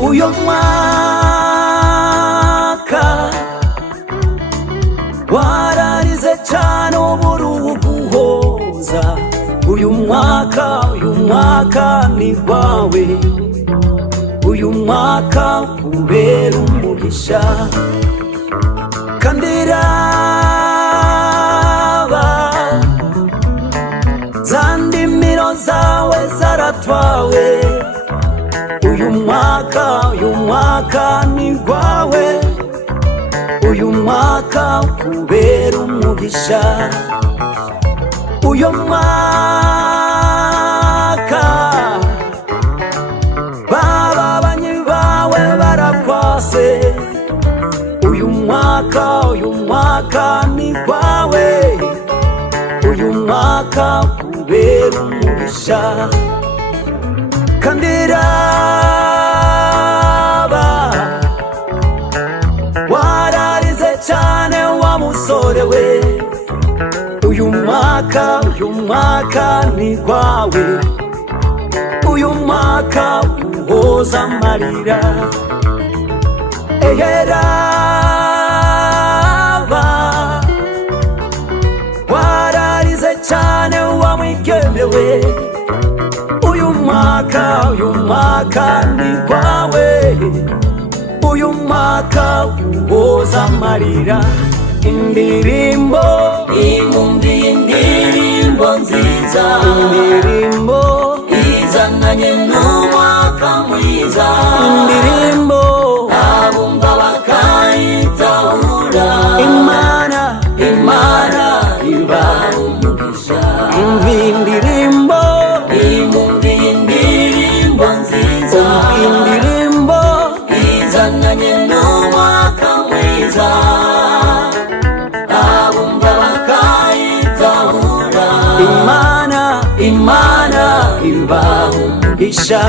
uyu mwaka wararize cyane ubura uguhoza. Uyu mwaka ni rwawe, uyu mwaka kubera umugisha. Kandi raba za ndimiro zawe zaratwawe. Uyu mwaka ni rwawe, uyu mwaka kubera umugisha. Uyu mwaka babanyi bawe barakwase. Uyu mwaka ni rwawe, uyu mwaka kubera umugisha. Kandi raba wararize cyane wa musore we. Uyu mwaka ni rwawe, uyu mwaka uhoza amarira. Raba wararize cyane wa mwigemewe. Uyu mwaka ni rwawe, uyu mwaka uhoza amarira. Indirimbo imumviye indirimbo nziza, indirimbo izananye n'umwaka mwiza. Indirimbo abumva bakayitahura. Imana ibaha umugisha. Indirimbo imumviye indirimbo nziza, indirimbo izananye n'umwaka mwiza. abumva bakayitahura. Imana ibaha umugisha.